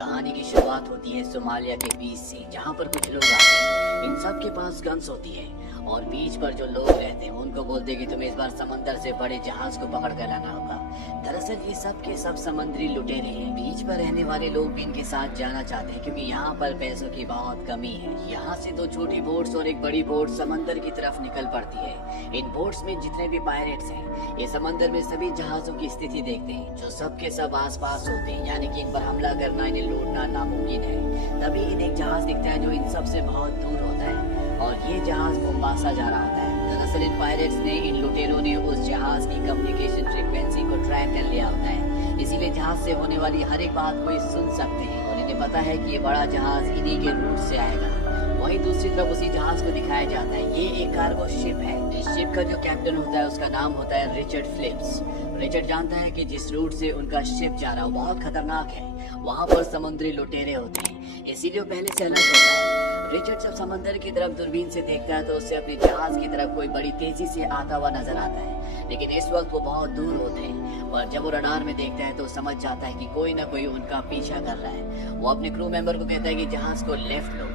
कहानी की शुरुआत होती है सोमालिया के बीच से, जहाँ पर कुछ लोग आते हैं। इन सब के पास गन्स होती है और बीच पर जो लोग रहते हैं उनको बोलते हैं कि तुम्हें इस बार समंदर से बड़े जहाज को पकड़ कर लाना होगा। दरअसल ये सब के सब समुद्री लुटेरे हैं। बीच पर रहने वाले लोग भी इनके साथ जाना चाहते हैं क्योंकि यहाँ पर पैसों की बहुत कमी है। यहाँ से दो छोटी बोट्स और एक बड़ी बोट समंदर की तरफ निकल पड़ती है। इन बोट्स में जितने भी पायरेट्स हैं ये समंदर में सभी जहाजों की स्थिति देखते हैं जो सबके सब आस पास होते हैं, यानी कि इन पर हमला करना, इन्हें लूटना नामुमकिन है। तभी इन्हें एक जहाज दिखता है जो इन सब से बहुत दूर होता है और ये जहाज मोम्बासा जा रहा होता है। दरअसल इन पायरेट्स ने, इन लुटेरों ने उस जहाज की कम्युनिकेशन फ्रीक्वेंसी को ट्रैक कर लिया होता है, इसीलिए जहाज से होने वाली हर एक बात को ये सुन सकते हैं और इन्हें पता है कि ये बड़ा जहाज इन्हीं के रूट से आएगा। वहीं दूसरी तरफ उसी जहाज को दिखाया जाता है। ये एक कार्गो शिप है। इस शिप का जो कैप्टन होता है उसका नाम होता है रिचर्ड फिलिप्स। रिचर्ड जानता है कि जिस रूट से उनका शिप जा रहा है वो बहुत खतरनाक है, वहाँ पर समुद्री लुटेरे होते हैं, इसीलिए पहले से अलर्ट होता है। रिचर्ड जब समंदर की तरफ दूरबीन से देखता है तो उससे अपने जहाज की तरफ कोई बड़ी तेजी से आता हुआ नजर आता है, लेकिन इस वक्त वो बहुत दूर होते हैं। पर जब वो रडार में देखता है तो समझ जाता है कि कोई ना कोई उनका पीछा कर रहा है। वो अपने क्रू मेंबर को कहता है कि जहाज को लेफ्ट लो,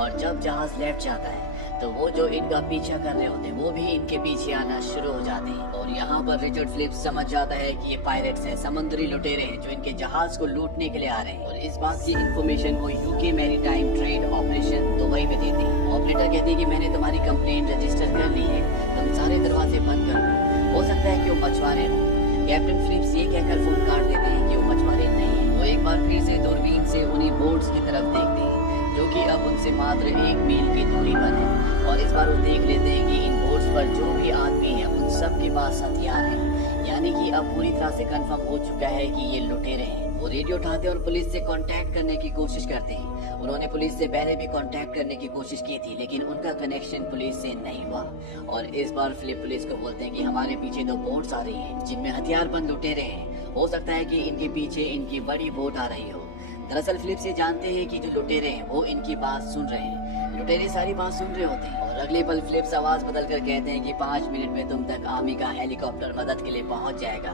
और जब जहाज लेफ्ट जाता है तो वो जो इनका पीछा कर रहे होते हैं वो भी इनके पीछे आना शुरू हो जाते हैं। और यहाँ पर रिचर्ड फिलिप्स समझ जाता है कि ये पायरेट्स हैं, समुद्री लुटेरे हैं जो इनके जहाज को लूटने के लिए आ रहे हैं। और इस बात की इंफॉर्मेशन वो UK maritime trade operation Dubai में देते हैं। ऑपरेटर कहते हैं कि मैंने तुम्हारी कंप्लेंट रजिस्टर कर ली है, तुम सारे दरवाजे बंद कर दो, हो सकता है कि वो मछुआरे हों। कैप्टन फिलिप्स ये कहकर फोन काट देते हैं कि वो मछुआरे नहीं है। वो एक बार फिर से दूरबीन से उन्हीं बोट्स की तरफ देखते हैं जो कि अब उनसे मात्र 1 मील की दूरी पर है, और इस बार वो देख लेते हैं कि इन बोट्स पर जो भी आदमी है उन सब के पास हथियार है, यानी कि अब पूरी तरह से कंफर्म हो चुका है कि ये लुटेरे हैं। वो रेडियो उठाते हैं और पुलिस से कांटेक्ट करने की कोशिश करते हैं। उन्होंने पुलिस से पहले भी कांटेक्ट करने की कोशिश की थी, लेकिन उनका कनेक्शन पुलिस से नहीं हुआ। और इस बार फिलिप पुलिस को बोलते हैं कि हमारे पीछे 2 बोट्स आ रही हैं जिनमें हथियारबंद लुटेरे हैं, हो सकता है कि इनके पीछे इनकी बड़ी बोट आ रही हो। दरअसल फिलिप्स ये जानते हैं कि जो लुटेरे हैं वो इनकी बात सुन रहे हैं। लुटेरे सारी बात सुन रहे होते हैं और अगले पल फिलिप्स आवाज बदल कर कहते हैं कि 5 मिनट में तुम तक आर्मी का हेलीकॉप्टर मदद के लिए पहुंच जाएगा।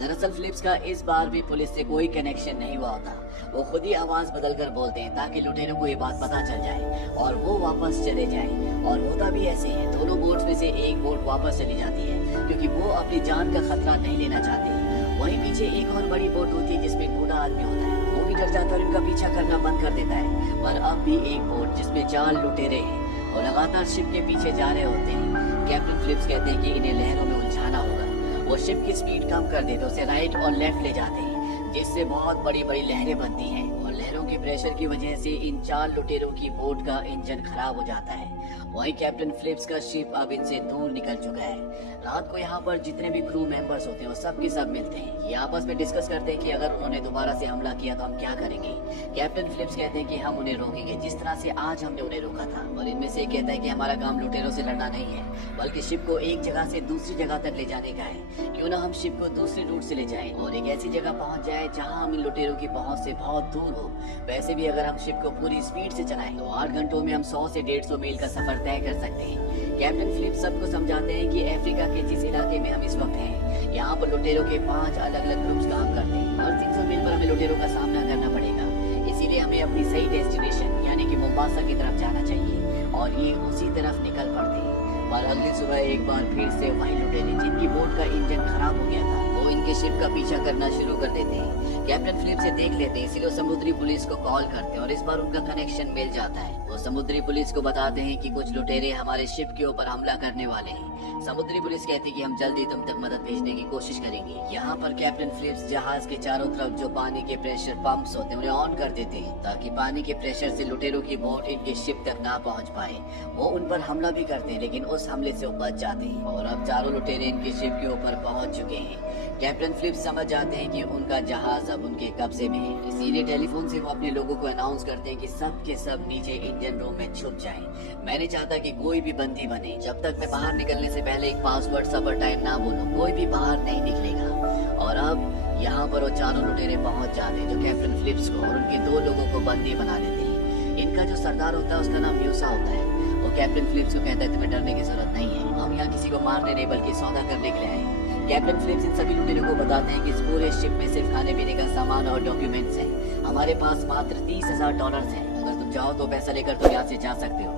दरअसल फिलिप्स का इस बार भी पुलिस से कोई कनेक्शन नहीं हुआ होता। वो खुद ही आवाज बदल कर बोलते हैं ताकि लुटेरों को ये बात पता चल जाए और वो वापस चले जाए। और होता भी ऐसे है, दोनों बोट्स में से एक बोट वापस चली जाती है क्योंकि वो अपनी जान का खतरा नहीं लेना चाहती। वहीं पीछे एक और बड़ी बोट होती है जिसमें बूढ़ा आदमी होता है, वो भी डर जाता है और उनका पीछा करना बंद कर देता है। पर अब भी एक बोट जिसमें 4 लुटेरे हैं और लगातार शिप के पीछे जा रहे होते हैं। कैप्टन फिलिप्स कहते हैं कि इन्हें लहरों में उलझाना होगा। वो शिप की स्पीड कम कर देते, उसे राइट और लेफ्ट ले जाते हैं, जिससे बहुत बड़ी बड़ी लहरें बनती हैं और लहरों के प्रेशर की वजह से इन 4 लुटेरों की बोट का इंजन खराब हो जाता है। वहीं कैप्टन फिलिप्स का शिप अब इनसे दूर निकल चुका है। रात को यहाँ पर जितने भी क्रू मेंबर्स होते हैं वो सब के सब मिलते हैं। ये आपस में डिस्कस करते हैं कि अगर उन्होंने दोबारा से हमला किया तो हम क्या करेंगे। कैप्टन फिलिप्स कहते हैं कि हम उन्हें रोकेंगे जिस तरह से आज हमने उन्हें रोका था। और इनमें से एक कहता है कि हमारा काम लुटेरों से लड़ना नहीं है, बल्कि शिप को एक जगह से दूसरी जगह तक ले जाने का है। क्यों ना हम शिप को दूसरे रूट से ले जाएं और एक ऐसी जगह पहुंच जाए जहां हम इन लुटेरों की पहुंच से बहुत दूर हो। वैसे भी अगर हम शिप को पूरी स्पीड से चलाएं तो 8 घंटों में हम 100 से 150 मील का सफर तय कर सकते हैं। कैप्टन फिलिप्स सबको समझाते हैं कि अफ्रीका के जिस इलाके में हम इस वक्त हैं, यहाँ पर लुटेरों के 5 अलग अलग ग्रुप्स काम करते हैं और 300 मील पर हमें लुटेरों का सामना करना पड़ेगा। इसीलिए हमें अपनी सही डेस्टिनेशन यानी कि मोम्बासा की तरफ जाना चाहिए। और ये उसी तरफ निकल पड़ते हैं। पर अगली सुबह एक बार फिर से वही लुटेरे जिनकी बोट का इंजन खराब हो गया था वो इनके शिप का पीछा करना शुरू कर देते हैं। कैप्टन फिलिप्स से देख लेते हैं, इसीलिए समुद्री पुलिस को कॉल करते हैं और इस बार उनका कनेक्शन मिल जाता है। वो समुद्री पुलिस को बताते हैं कि कुछ लुटेरे हमारे शिप के ऊपर हमला करने वाले हैं। समुद्री पुलिस कहती है कि हम जल्दी तुम तक मदद भेजने की कोशिश करेंगे। यहाँ पर कैप्टन फिलिप्स जहाज के चारों तरफ जो पानी के प्रेशर पंप्स होते हैं उन्हें ऑन कर देते हैं ताकि पानी के प्रेशर से लुटेरों की बोट इनके शिप तक ना पहुँच पाए। वो उन पर हमला भी करते हैं लेकिन उस हमले से वो बच जाते हैं और अब चारों लुटेरे इनके शिप के ऊपर पहुँच चुके हैं। कैप्टन फिलिप्स समझ जाते हैं कि उनका जहाज अब उनके कब्जे में है, इसीलिए टेलीफोन से वो अपने लोगों को अनाउंस करते हैं कि सब के सब नीचे इंजन रूम में छुप जाएं। मैं नहीं चाहता कि कोई भी बंदी बने जब तक मैं बाहर निकलने से पहले एक पासवर्ड सफर टाइम ना बोलूं, कोई भी बाहर नहीं निकलेगा। और अब यहाँ पर वो चारों लुटेरे पहुंच जाते हैं जो कैप्टन फिलिप्स को और उनके 2 लोगों को बंदी बना देते हैं। इनका जो सरदार होता है उसका नाम यूसा होता है। वो कैप्टन फिलिप्स को कहता है तुम्हें डरने की जरूरत नहीं है, हम यहाँ किसी को मारने नहीं बल्कि सौदा करने के लिए आए हैं। कैप्टन फिलिप्स इन सभी लुटेरों को बताते हैं कि इस पूरे शिप में सिर्फ खाने पीने का सामान और डॉक्यूमेंट्स हैं। हमारे पास मात्र $30,000 हैं। अगर तुम चाहो तो पैसा लेकर तुम यहाँ से जा सकते हो।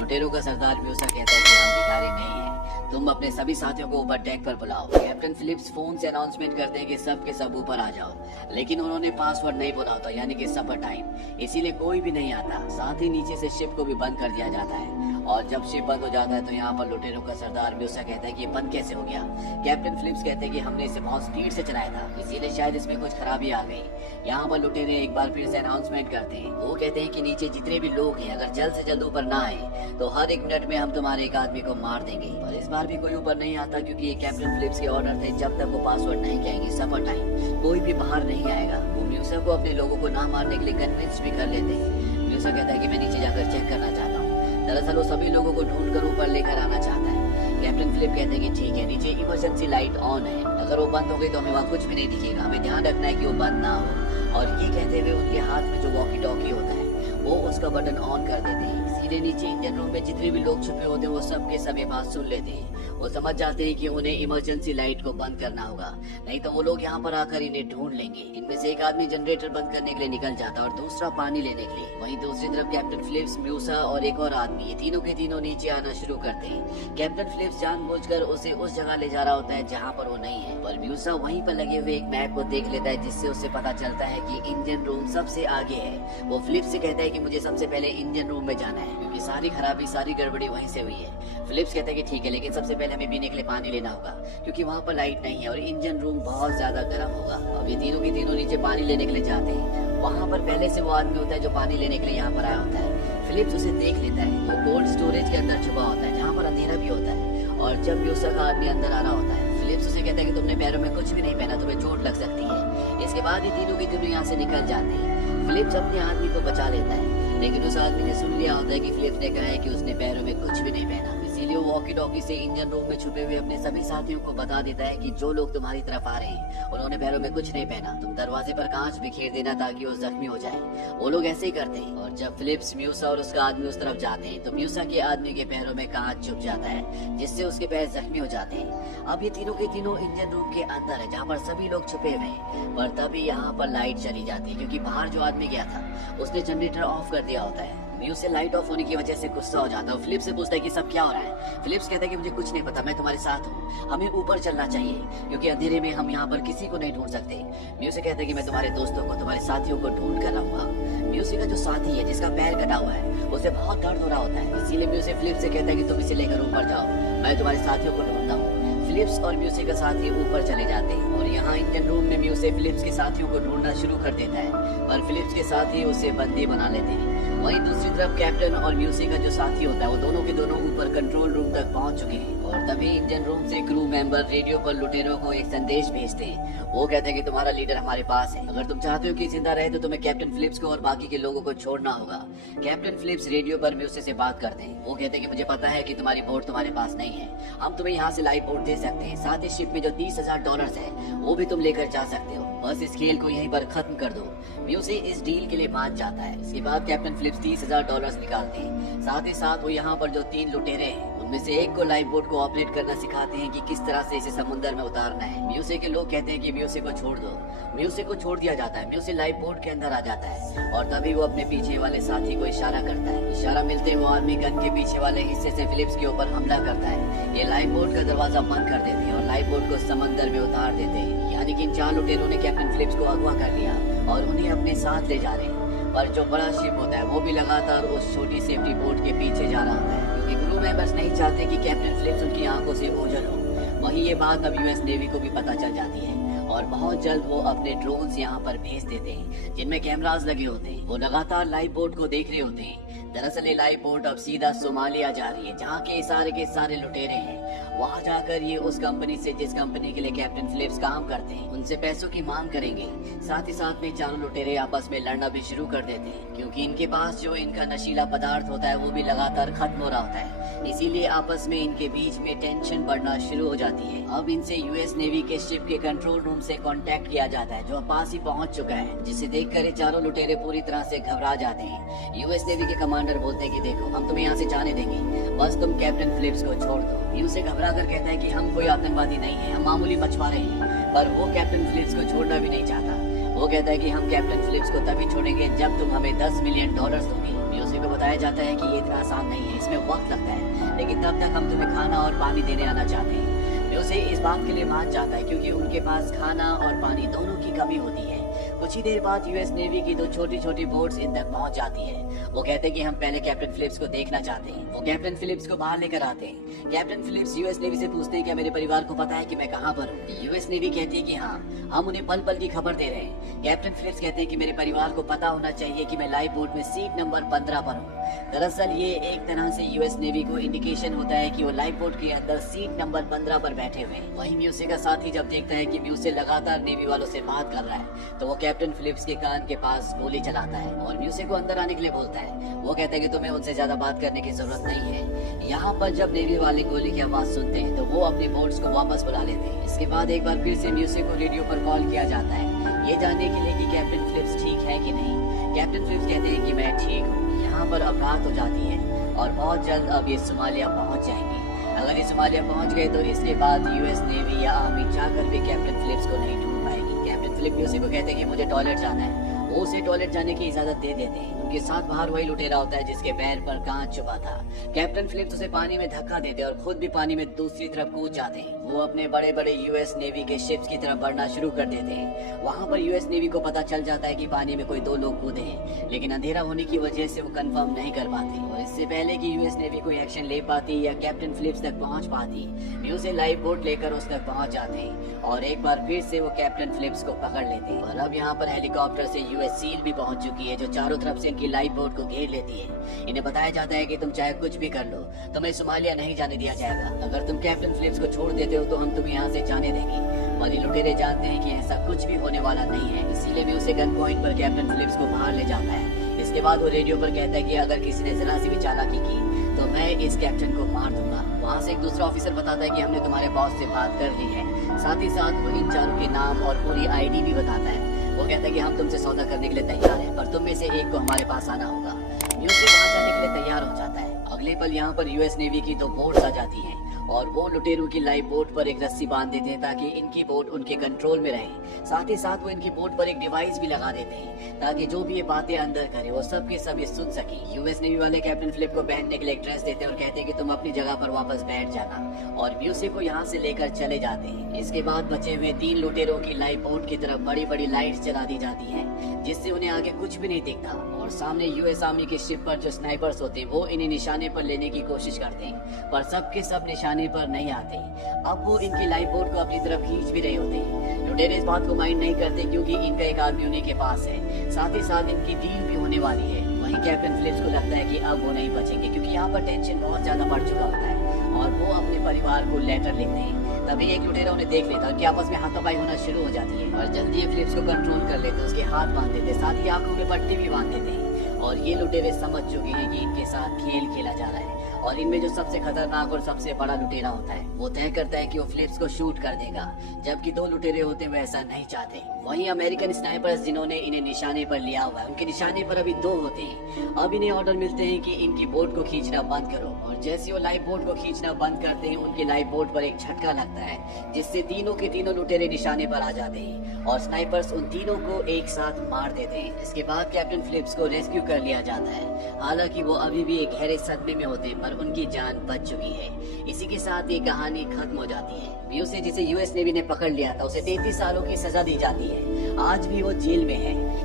लुटेरों का सरदार म्यूसा कहता है कि हम भिखारी नहीं हैं। तुम अपने सभी साथियों को ऊपर डेक पर बुलाओ। कैप्टन फिलिप्स फोन से अनाउंसमेंट करते हैं कि सब के सब ऊपर आ जाओ, लेकिन उन्होंने पासवर्ड नहीं बोला होता, यानी कि सफर टाइम, इसीलिए कोई भी नहीं आता। साथ ही नीचे से शिप को भी बंद कर दिया जाता है। और जब शिप बंद हो जाता है तो यहाँ पर लुटेरों का सरदार म्यूसा कहता है कि ये बंद कैसे हो गया। कैप्टन फिलिप्स कहते हैं कि हमने इसे बहुत स्पीड से चलाया था, इसीलिए शायद इसमें कुछ खराबी आ गई। यहाँ पर लुटेरे एक बार फिर से अनाउंसमेंट करते हैं। वो कहते हैं कि नीचे जितने भी लोग हैं अगर जल्द से जल्द ऊपर ना आए तो हर 1 मिनट में हम तुम्हारे एक आदमी को मार देंगे। और इस बार भी कोई ऊपर नहीं आता, क्योंकि ये कैप्टन फिलिप्स के ऑर्डर थे। जब तक वो पासवर्ड नहीं कहेंगे सफर टाइम, कोई भी बाहर नहीं आएगा। वो म्यूसा को अपने लोगों को ना मारने के लिए कन्विंस भी कर लेते हैं। म्यूसा कहता है कि मैं नीचे जाकर चेक करना चाहता हूँ। दरअसल वो सभी लोगों को ढूंढ कर ऊपर लेकर आना चाहता है। कैप्टन फिलिप कहते हैं कि ठीक है, नीचे इमरजेंसी लाइट ऑन है, अगर वो बंद हो गई तो हमें वहाँ कुछ भी नहीं दिखेगा, हमें ध्यान रखना है कि वो बंद ना हो। और ये कहते हुए उनके हाथ में जो वॉकी टॉकी होता है वो उसका बटन ऑन कर देते हैं। सीधे नीचे इंजन रूम में जितने भी लोग छुपे होते हैं वो सब के सब ये बात सुन लेते हैं। वो समझ जाते हैं कि उन्हें इमरजेंसी लाइट को बंद करना होगा, नहीं तो वो लोग यहाँ पर आकर इन्हें ढूंढ लेंगे। इनमें से एक आदमी जनरेटर बंद करने के लिए निकल जाता है और दूसरा पानी लेने के लिए। वहीं दूसरी तरफ कैप्टन फिलिप्स, म्यूसा और एक और आदमी, ये तीनों के तीनों नीचे आना शुरू करते हैं। कैप्टन फिलिप्स जानबूझकर उसे उस जगह ले जा रहा होता है जहाँ पर वो नहीं है, पर म्यूसा वहीं पर लगे हुए एक मैप को देख लेता है, जिससे उसे पता चलता है कि इंजन रूम सबसे आगे है। वो फिलिप्स से कहता है कि मुझे सबसे पहले इंजन रूम में जाना है, क्योंकि सारी खराबी सारी गड़बड़ी वहीं से हुई है। फिलिप्स कहता है कि ठीक है, लेकिन सबसे पहले हमें पीने के लिए पानी लेना होगा, क्योंकि वहाँ पर लाइट नहीं है और इंजन रूम बहुत ज्यादा गर्म होगा। अब ये तीनों के तीनों नीचे पानी लेने के लिए जाते हैं। वहाँ पर पहले से वो आदमी होता है जो पानी लेने के लिए यहाँ पर आया होता है। फिलिप्स उसे देख लेता है। वो कोल्ड स्टोरेज के अंदर छुपा होता है, जहाँ पर अंधेरा भी होता है। और जब म्यूसा का आदमी अंदर आ रहा होता है, फिलिप्स उसे कहता है कि तुमने पैरों में कुछ भी नहीं पहना, तुम्हें चोट लग सकती है। इसके बाद ये तीनों के तीनों यहाँ से निकल जाते हैं। फिलिप्स अपने आदमी को बचा लेता है, लेकिन उस आदमी ने सुन लिया होता है कि फिलिप्स ने कहा है कि उसने पैरों में कुछ भी नहीं पहना। इसीलिए वो वॉकी टॉकी से इंजन रूम में छुपे हुए अपने सभी साथियों को बता देता है कि जो लोग तुम्हारी तरफ आ रहे हैं उन्होंने पैरों में कुछ नहीं पहना, तुम दरवाजे पर कांच बिखेर देना ताकि वो जख्मी हो जाए। वो लोग ऐसे ही करते हैं। और जब फिलिप्स, म्यूसा और उसका आदमी उस तरफ जाते हैं तो म्यूसा के आदमी के पैरों में कांच चुभ जाता है, जिससे उसके पैर जख्मी हो जाते हैं। अब ये तीनों के तीनों इंजन रूम के अंदर है, जहाँ पर सभी लोग छुपे हुए हैं। पर तभी यहाँ पर लाइट चली जाती है, क्योंकि बाहर जो आदमी गया था उसने जनरेटर ऑफ कर दिया होता है। म्यूस से लाइट ऑफ होने की वजह से गुस्सा हो जाता है। फिलिप्स से पूछता है कि सब क्या हो रहा है। फिलिप्स कहता है कि मुझे कुछ नहीं पता, मैं तुम्हारे साथ हूँ, हमें ऊपर चलना चाहिए, क्योंकि अंधेरे में हम यहाँ पर किसी को नहीं ढूंढ सकते। म्यूस से कहता है कि मैं तुम्हारे दोस्तों को, तुम्हारे साथियों को ढूंढ कर लाऊंगा। म्यूजिक का जो साथी है जिसका पैर कटा हुआ है उसे बहुत दर्द हो रहा होता है, इसीलिए म्यूजिक फिलिप्स से कहता है कि तुम इसे लेकर ऊपर जाओ, मैं तुम्हारे साथियों को ढूंढता हूँ। फिलिप्स और म्यूजिक का साथी ऊपर चले जाते हैं और यहाँ इंजन रूम में म्यूजिक फिलिप्स के साथियों को ढूंढना शुरू कर देता है, पर फिलिप्स के साथी उसे बंदी बना लेते हैं। वहीं दूसरी तरफ कैप्टन और म्यूजिक का जो साथी होता है वो दोनों के दोनों ऊपर कंट्रोल रूम तक पहुंच चुके हैं। और तभी इंजन रूम से क्रू मेंबर रेडियो पर लुटेरों को एक संदेश भेजते हैं। वो कहते हैं कि तुम्हारा लीडर हमारे पास है, अगर तुम चाहते हो कि जिंदा रहे तो तुम्हें कैप्टन फिलिप्स को और बाकी के लोगों को छोड़ना होगा। कैप्टन फिलिप्स रेडियो पर म्यूजिक से बात करते हैं। वो कहते हैं कि मुझे पता है कि तुम्हारी बोट तुम्हारे पास नहीं है, हम तुम्हें यहाँ से लाइफ बोट दे सकते हैं, साथ ही शिप में जो $30,000 है वो भी तुम लेकर जा सकते हो, बस इस खेल को यहीं पर खत्म कर दो। म्यूजिक इस डील के लिए मान जाता है। इसके बाद कैप्टन फिलिप्स $30,000 निकालते हैं। साथ ही साथ वो यहाँ पर जो 3 लुटेरे हैं उनमें से एक को लाइफ बोट को ऑपरेट करना सिखाते हैं कि किस तरह से इसे समुद्र में उतारना है। म्यूजिक के लोग कहते हैं कि म्यूजिक को छोड़ दो। म्यूजिक को छोड़ दिया जाता है। म्यूजिक लाइफ बोट के अंदर आ जाता है और तभी वो अपने पीछे वाले साथी को इशारा करता है। इशारा मिलते वो आदमी गन के पीछे वाले हिस्से से फिलिप्स के ऊपर हमला करता है। ये लाइफ बोट का दरवाजा बंद कर देते हैं और लाइफ बोट को समंदर में उतार देते हैं। यानी कि इन 4 लुटेरों ने कैप्टन फिलिप्स को अगवा कर लिया और उन्हें अपने साथ ले जा रहे हैं। पर जो बड़ा शिप होता है वो भी लगातार उस छोटी सेफ्टी बोट के पीछे जा रहा होता है, क्योंकि क्रू मेंबर्स नहीं चाहते कि कैप्टन फिलिप्स उनकी आंखों से ओझल हो। वहीं ये बात अब यूएस नेवी को भी पता चल जाती है और बहुत जल्द वो अपने ड्रोन्स यहाँ पर भेज देते हैं जिनमें कैमरास लगे होते हैं। वो लगातार लाइफ बोट को देख रहे होते हैं। दरअसल ये लाइफ बोट अब सीधा सोमालिया जा रही है, जहाँ के सारे लुटेरे हैं। वहाँ जाकर ये उस कंपनी से जिस कंपनी के लिए कैप्टन फिलिप्स काम करते हैं उनसे पैसों की मांग करेंगे। साथ ही साथ में 4 लुटेरे आपस में लड़ना भी शुरू कर देते हैं, क्योंकि इनके पास जो इनका नशीला पदार्थ होता है वो भी लगातार खत्म हो रहा होता है। इसीलिए आपस में इनके बीच में टेंशन बढ़ना शुरू हो जाती है। अब इनसे यूएस नेवी के शिप के कंट्रोल रूम से कांटेक्ट किया जाता है, जो पास ही पहुंच चुका है, जिसे देखकर ये 4 लुटेरे पूरी तरह से घबरा जाते हैं। यूएस नेवी के कमांडर कमांडर बोलते हैं कि देखो हम तुम्हें यहाँ से जाने देंगे, बस तुम कैप्टन फिलिप्स को छोड़ दो। म्यूसे घबरा कर कहता है कि हम कोई आतंकवादी नहीं है, हम मामूली मछुआरे हैं। पर वो कैप्टन फिलिप्स को छोड़ना भी नहीं चाहता। वो कहता है कि हम कैप्टन फिलिप्स को तभी छोड़ेंगे जब तुम हमें $10 मिलियन दोगे। म्यूसे को बताया जाता है कि ये इतना आसान नहीं है, इसमें वक्त लगता है, लेकिन तब तक हम तुम्हें खाना और पानी देने आना चाहते हैं। म्यूसे इस बात के लिए मान जाता है क्योंकि उनके पास खाना और पानी दोनों की कमी होती है। कुछ ही देर बाद यूएस नेवी की 2 छोटी छोटी बोट्स इन तक पहुंच जाती है। वो कहते हैं कि हम पहले कैप्टन फिलिप्स को देखना चाहते हैं। वो कैप्टन फिलिप्स को बाहर लेकर आते हैं। कैप्टन फिलिप्स यूएस नेवी से पूछते हैं क्या मेरे परिवार को पता है कि मैं कहाँ पर हूँ। यूएस नेवी कहती है कि हाँ, हम उन्हें पल पल की खबर दे रहे हैं। कैप्टन फिलिप्स कहते हैं कि मेरे परिवार को पता होना चाहिए कि मैं लाइफ बोट में सीट नंबर 15 पर हूँ। दरअसल ये एक तरह से यूएस नेवी को इंडिकेशन होता है कि वो लाइफ बोट के अंदर सीट नंबर 15 पर बैठे हुए हैं। वहीं म्यूसे का साथी जब देखता है कि म्यूसे लगातार नेवी वालों से बात कर रहा है तो वो कैप्टन फिलिप्स के कान के पास गोली चलाता है और म्यूसे को अंदर आने के लिए बोलता है। वो कहता है कि तुम्हें उनसे ज्यादा बात करने की जरूरत नहीं है। यहाँ पर जब नेवी वाले गोली की आवाज सुनते हैं तो वो अपने बोट्स को वापस बुला लेते हैं। इसके बाद एक बार फिर से म्यूसे को रेडियो पर कॉल किया जाता है, ये जानने के लिए कि कैप्टन फिलिप्स ठीक है कि नहीं। कैप्टन फिलिप्स कहते हैं कि मैं ठीक हूँ। यहाँ पर अब रात हो जाती है और बहुत जल्द अब ये सोमालिया पहुँच जाएंगे। अगर ये सोमालिया पहुँच गए तो इसके बाद यूएस नेवी या आर्मी चाहकर भी कैप्टन फिलिप्स को नहीं ढूंढ पाएगी। कैप्टन फिलिप म्यूसे को कहते हैं कि मुझे टॉयलेट जाना है। वो उसे टॉयलेट जाने की इजाजत दे देते हैं। उनके साथ बाहर वही लुटेरा होता है जिसके पैर पर कांच छुपा था। कैप्टन फिलिप्स उसे पानी में धक्का देते और खुद भी पानी में दूसरी तरफ कूद जाते हैं। वो अपने बड़े बड़े यूएस नेवी के शिप्स की तरफ बढ़ना शुरू कर देते हैं। वहाँ पर यूएस नेवी को पता चल जाता है कि पानी में कोई 2 लोग कूदे हैं, लेकिन अंधेरा होने की वजह से वो कंफर्म नहीं कर पाते। और इससे पहले कि यूएस नेवी कोई एक्शन ले पाती या कैप्टन फिलिप्स तक पहुँच पाती, म्यूसे लाइफ बोट लेकर उस तक पहुँच जाते हैं और एक बार फिर से वो कैप्टन फिलिप्स को पकड़ लेते हैं। और अब यहाँ पर हेलीकॉप्टर से यूएस सील भी पहुँच चुकी है जो चारों तरफ से इनकी लाइफ बोट को घेर लेती है। इन्हें बताया जाता है कि तुम चाहे कुछ भी कर लो, तुम्हें सोमालिया नहीं जाने दिया जाएगा। अगर तुम कैप्टन फिलिप्स को छोड़ देते हो तो हम तुम्हें यहाँ से जाने देंगे। और ये लुटेरे जानते हैं कि ऐसा कुछ भी होने वाला नहीं है, इसीलिए भी उसे गन पॉइंट पर कैप्टन फिलिप्स को बाहर ले जाता है। इसके बाद वो रेडियो पर कहता है कि अगर किसी ने जरा सी भी चालाकी की तो मैं इस कैप्टन को मार दूंगा। वहाँ से एक दूसरा ऑफिसर बताता है कि हमने तुम्हारे बॉस से बात कर ली है। साथ ही साथ वो इन चारों के नाम और पूरी आईडी भी बताता है। वो कहता है कि हम तुमसे सौदा करने के लिए तैयार हैं, पर तुम में से एक को हमारे पास आना होगा। म्यूसे वहाँ जाने के लिए तैयार हो जाता है। अगले पल यहाँ पर यूएस नेवी की 2 बोट्स आ जाती हैं और वो लुटेरों की लाइफ बोट पर एक रस्सी बांध देते हैं ताकि इनकी बोट उनके कंट्रोल में रहे। साथ ही साथ वो इनकी बोट पर एक डिवाइस भी लगा देते हैं ताकि जो भी ये बातें अंदर करे वो सब के सब ये सुन सके। यूएस नेवी वाले कैप्टन फिलिप को पहनने के लिए एक ड्रेस देते हैं और कहते हैं कि तुम अपनी जगह पर वापस बैठ जाना, और म्यूसे को यहाँ से लेकर चले जाते हैं। इसके बाद बचे हुए 3 लुटेरों की लाइफ बोट की तरफ बड़ी बड़ी लाइट्स जला दी जाती है जिससे उन्हें आगे कुछ भी नहीं दिखता। और सामने यूएस आर्मी के शिप पर जो स्नाइपर्स होते हैं वो इन्हें निशाने पर लेने की कोशिश करते हैं, पर सबके सब निशाने पर नहीं आते। अब वो इनकी लाइफ बोट को अपनी तरफ खींच भी रहे होते हैं। लुटेरे इस बात को माइंड नहीं करते क्योंकि इनका एक आदमी उन्हीं के पास है। साथ ही साथ इनकी डील भी होने वाली है। वहीं कैप्टन फिलिप्स को लगता है कि अब वो नहीं बचेंगे क्योंकि यहाँ पर टेंशन बहुत ज्यादा बढ़ चुका होता है और वो अपने परिवार को लेटर लिखते हैं। तभी एक लुटेरा उन्हें देख लेता है और आपस में हाथापाई होना शुरू हो जाती है और जल्दी ये फिलिप्स को कंट्रोल कर लेते हैं। उसके हाथ बांध देते हैं, साथ ही आंखों में पट्टी भी बांध देते हैं। और ये लुटेरे समझ चुके हैं कि इनके साथ खेल खेला जा रहा है और इनमें जो सबसे खतरनाक और सबसे बड़ा लुटेरा होता है वो तय करता है कि वो फिलिप्स को शूट कर देगा, जबकि 2 लुटेरे होते हैं वो ऐसा नहीं चाहते। वहीं अमेरिकन स्नाइपर्स जिन्होंने इन्हें निशाने पर लिया हुआ है उनके निशाने पर अभी 2 होते हैं। अब इन्हें ऑर्डर मिलते हैं कि इनकी बोट को खींचना बंद करो, और जैसे वो लाइफ बोट को खींचना बंद करते हैं उनकी लाइफ बोट पर एक झटका लगता है जिससे तीनों के तीनों लुटेरे निशाने पर आ जाते हैं और स्नाइपर्स उन तीनों को एक साथ मार देते हैं। इसके बाद कैप्टन फिलिप्स को रेस्क्यू कर लिया जाता है। हालांकि वो अभी भी एक गहरे सदमे में होते हैं पर उनकी जान बच चुकी है। इसी के साथ ये कहानी खत्म हो जाती है। म्यूसे जिसे यूएस नेवी ने पकड़ लिया था उसे 33 सालों की सजा दी जाती है। आज भी वो जेल में है।